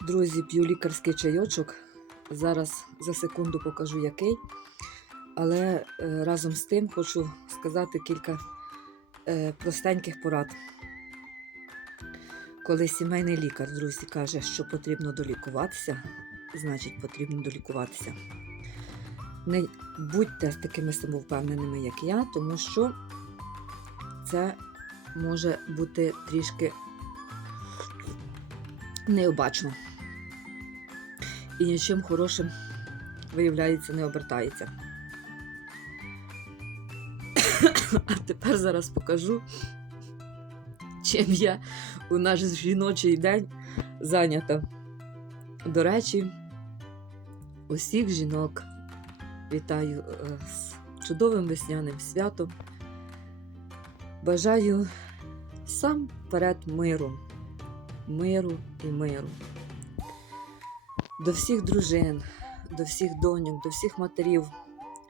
Друзі, п'ю лікарський чайочок. Зараз за секунду покажу який. Але е, разом з тим хочу сказати кілька е, простеньких порад. Коли сімейний лікар, друзі, каже, що потрібно долікуватися, значить потрібно долікуватися. Не будьте такими самовпевненими, як я, тому що це може бути трішки необачно. І нічим хорошим, виявляється, не обертається. А тепер зараз покажу, чим я у наш жіночий день зайнята. До речі, усіх жінок вітаю е, з чудовим весняним святом. Бажаю сам перед миру, миру і миру. До всіх дружин, до всіх доньок, до всіх матерів,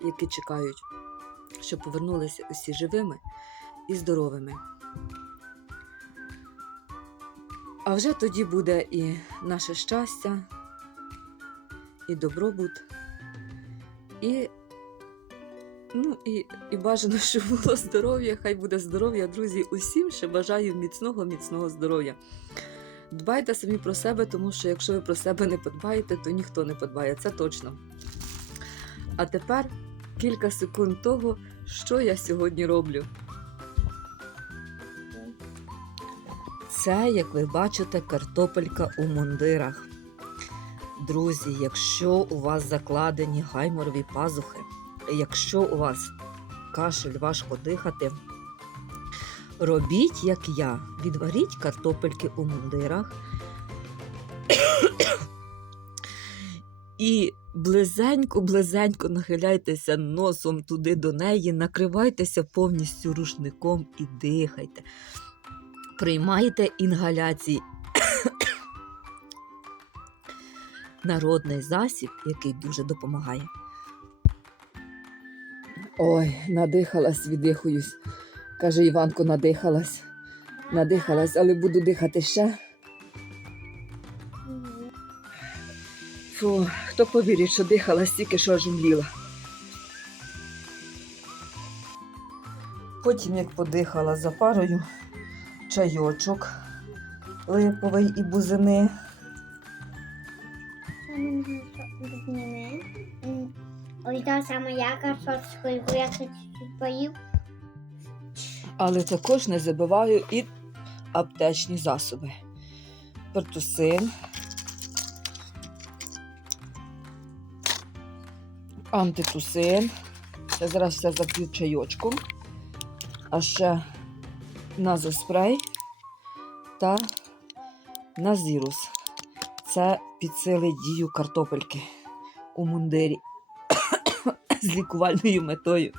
які чекають, щоб повернулися усі живими і здоровими. А вже тоді буде і наше щастя, і добробут, і, ну, і, і бажано, щоб було здоров'я. Хай буде здоров'я, друзі. Усім ще бажаю міцного, міцного здоров'я. Дбайте самі про себе, тому що якщо ви про себе не подбаєте, то ніхто не подбає, це точно. А тепер кілька секунд того, що я сьогодні роблю. Це, як ви бачите, картопелька у мундирах. Друзі, якщо у вас закладені гайморові пазухи, якщо у вас кашель важко дихати, робіть, як я, відваріть картопельки у мундирах і близенько-близенько нахиляйтеся носом туди до неї, накривайтеся повністю рушником і дихайте. Приймайте інгаляції. Народний засіб, який дуже допомагає. Ой, надихалась, віддихуюсь. Каже Іванко, надихалась. Надихалась, але буду дихати ще. Фу, хто повірить, що дихалась тільки що аж мліла. Потім, як подихала за парою, чайочок липовий і бузини. Ось та сама я картошку, яку я чуть-чуть поїв. Але також не забуваю і аптечні засоби. Пертусин, антитусин. Я зараз все зап'ю чайочком. А ще назоспрей та назірус. Це підсилить дію картопельки у мундирі з лікувальною метою.